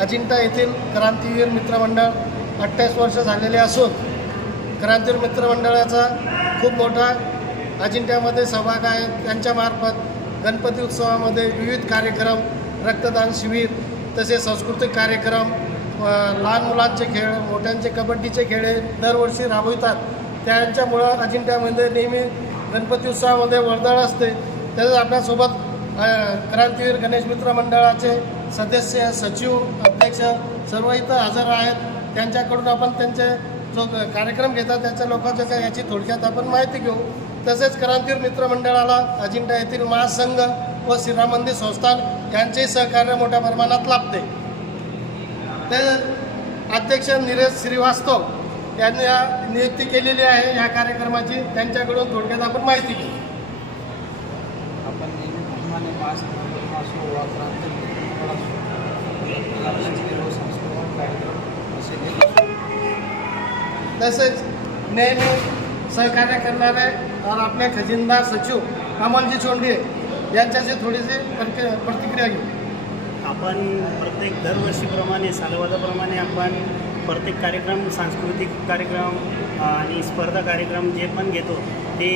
अजिंठा येथील क्रांतीवीर मित्रमंडळ अठ्ठावीस वर्ष झालेले असून क्रांतीवीर मित्रमंडळाचा खूप मोठा अजिंठ्यामध्ये सहभाग आहे. त्यांच्यामार्फत गणपती उत्सवामध्ये विविध कार्यक्रम रक्तदान शिबिर तसेच सांस्कृतिक कार्यक्रम लहान मुलांचे खेळ मोठ्यांचे कबड्डीचे खेळ दरवर्षी राबवितात. त्यांच्यामुळं अजिंठ्यामध्ये नेहमी गणपती उत्सवामध्ये वर्दळ असते. तसेच आपल्यासोबत क्रांतीवीर गणेश मित्र मंडळाचे सदस्य सचिव अध्यक्ष सर्व इथं हजर आहेत. त्यांच्याकडून आपण त्यांचे जो कार्यक्रम घेतात त्याच्या लोकांच्या काय याची थोडक्यात आपण माहिती घेऊ. तसेच क्रांतीवीर मित्र मंडळाला अजिंठा येथील महासंघ व श्रीराम मंदिर संस्थान यांचे सहकार्य मोठ्या प्रमाणात लाभते. ते अध्यक्ष नीरज श्रीवास्तव यांनी या नियुक्ती केलेली आहे या कार्यक्रमाची त्यांच्याकडून थोडक्यात आपण माहिती घेऊ. आपण नेहमीप्रमाणे वा क्रांती तसेच नेहमी सहकार्य करणारे और आपले खजिनदार सचिव अमोलजी छोंडे यांच्याशी थोडीशी प्रति प्रतिक्रिया घेऊ. आपण प्रत्येक दरवर्षीप्रमाणे सालवादाप्रमाणे आपण प्रत्येक कार्यक्रम सांस्कृतिक कार्यक्रम आणि स्पर्धा कार्यक्रम जे पण घेतो ते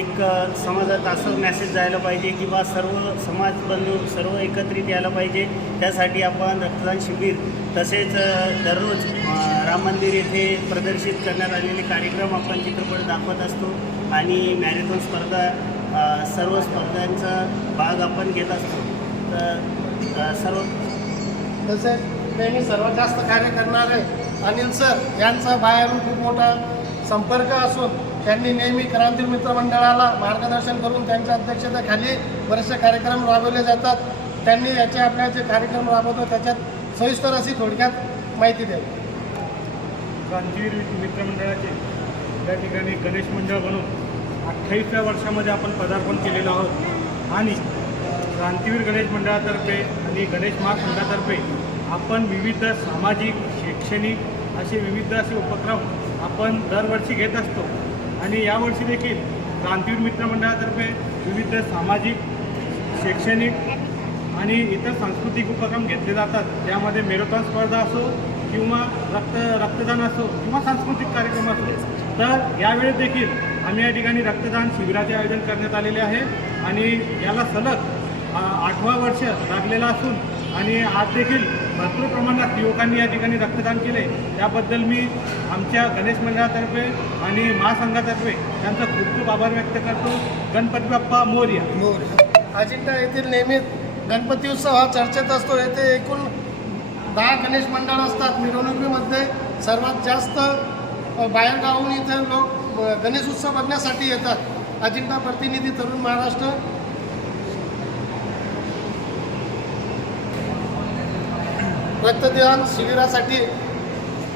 एक समाजात असं मॅसेज जायला पाहिजे किंवा सर्व समाज बंधू सर्व एकत्रित यायला पाहिजे. त्यासाठी आपण रक्तदान शिबिर तसेच दररोज राम मंदिर येथे प्रदर्शित करण्यात आलेले कार्यक्रम आपण चित्रपट दाखवत असतो आणि मॅरेथॉन स्पर्धा सर्व स्पर्धांचा भाग आपण घेत असतो. तर सर्व तसेच नेहमी सर्वात जास्त कार्य करणारे अनिल सर यांचा बाहेरून खूप मोठा संपर्क असून त्यांनी नेहमी क्रांती मित्र मंडळाला मार्गदर्शन करून त्यांच्या अध्यक्षतेखाली बरेचसे कार्यक्रम राबवले जातात. त्यांनी याचे आपल्या जे कार्यक्रम राबवतो त्याच्यात सविस्तर अशी थोडक्यात माहिती द्यावी क्रांतीवीर मित्रमंडळाचे त्या ठिकाणी गणेश मंडळ बनून अठ्ठावीसव्या वर्षामध्ये आपण पदार्पण केलेलं आहोत. आणि क्रांतीवीर गणेश मंडळातर्फे आणि गणेश महासंघातर्फे आपण विविध सामाजिक शैक्षणिक असे विविध असे उपक्रम आपण दरवर्षी घेत असतो. आणि यावर्षी देखील क्रांतीवीर मित्रमंडळातर्फे विविध सामाजिक शैक्षणिक आणि इतर सांस्कृतिक उपक्रम घेतले जातात. त्यामध्ये मेरोथॉन स्पर्धा असो किंवा रक्त रक्तदान असो किंवा सांस्कृतिक कार्यक्रम असो. तर यावेळेस देखील आम्ही या ठिकाणी रक्तदान शिबिराचे आयोजन करण्यात आलेले आहे. आणि याला सलग आठवा वर्ष लागलेला असून आणि आज देखील भरपूर प्रमाणात युवकांनी या ठिकाणी रक्तदान केले. त्याबद्दल मी आमच्या गणेश मंडळातर्फे आणि महासंघातर्फे त्यांचा खूप खूप आभार व्यक्त करतो. गणपती बाप्पा मोर्या. अजिंठा येथील नेहमी गणपती उत्सव हा चर्चेत असतो. येथे एकूण दहा गणेश मंडळ असतात. मिरवणुकीमध्ये सर्वात जास्त अ, बाहेरगावून इथे लोक गणेश उत्सव बघण्यासाठी येतात. अजिंठा प्रतिनिधी तरुण महाराष्ट्र रक्तदान शिबिरासाठी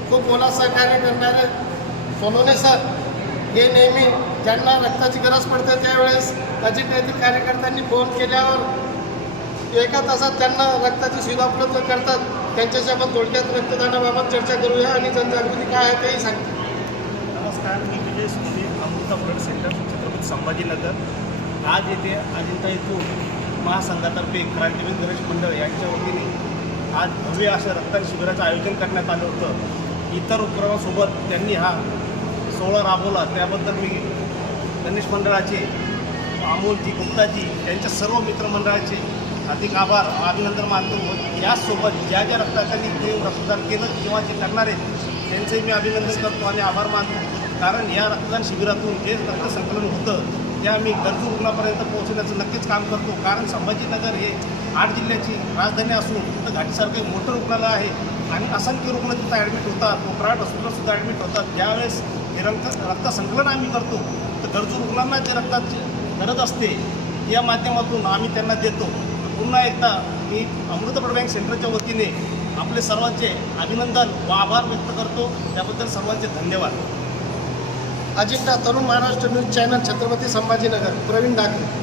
खूप मोला सहकार्य करणारे सोनवणे सर हे नेहमी ज्यांना रक्ताची गरज पडते त्यावेळेस अजित येथील कार्यकर्त्यांनी फोन केल्यावर एका तासात त्यांना रक्ताची सुविधा उपलब्ध करतात. त्यांच्याशी आपण थोडक्यात रक्तदानाबाबत चर्चा करूया आणि जनजागृती काय आहे तेही सांगते. नमस्कार मी विजय सुनील अमृता ब्लड सेंटर छत्रपती संभाजीनगर. आज येथे अजिंठा इथून महासंघातर्फे क्रांतीवीर गणेश मंडळ यांच्या वतीने आज भव्य अशा रक्तदान शिबिराचं आयोजन करण्यात आलं होतं. इतर उपक्रमासोबत त्यांनी हा सोहळा राबवला. त्याबद्दल मी गणेश मंडळाचे अमोलजी गुप्ताजी त्यांच्या सर्व मित्रमंडळाचे अधिक आभार अभिनंदन मानतो. व याचसोबत ज्या ज्या रक्तदात्यांनी ते रक्तदान केलं किंवा जे करणार आहेत त्यांचंही मी अभिनंदन करतो आणि आभार मानतो. कारण या रक्तदान शिबिरातून जे रक्तसंकलन होतं ते आम्ही गरजू रुग्णापर्यंत पोहोचण्याचं नक्कीच काम करतो. कारण संभाजीनगर हे आठ जिल्ह्याची राजधानी असून तिथं घाटीसारखं मोठं रुग्णालय आहे. आणि असंख्य रुग्ण तिथं ॲडमिट होतात. कोकराट हॉस्पिटलसुद्धा ॲडमिट होतात. ज्यावेळेस हे रक्त रक्तसंकलन आम्ही करतो तर गरजू रुग्णांना जे रक्ताची गरज असते या माध्यमातून आम्ही त्यांना देतो. पुन्हा एकदा मी अमृतप्रभ बँक सेंटरच्या वतीने आपले सर्वांचे अभिनंदन व आभार व्यक्त करतो. त्याबद्दल सर्वांचे धन्यवाद. Ajintha Tarun Maharashtra news channel Chhatrapati Sambhajinagar Pravin Dakhave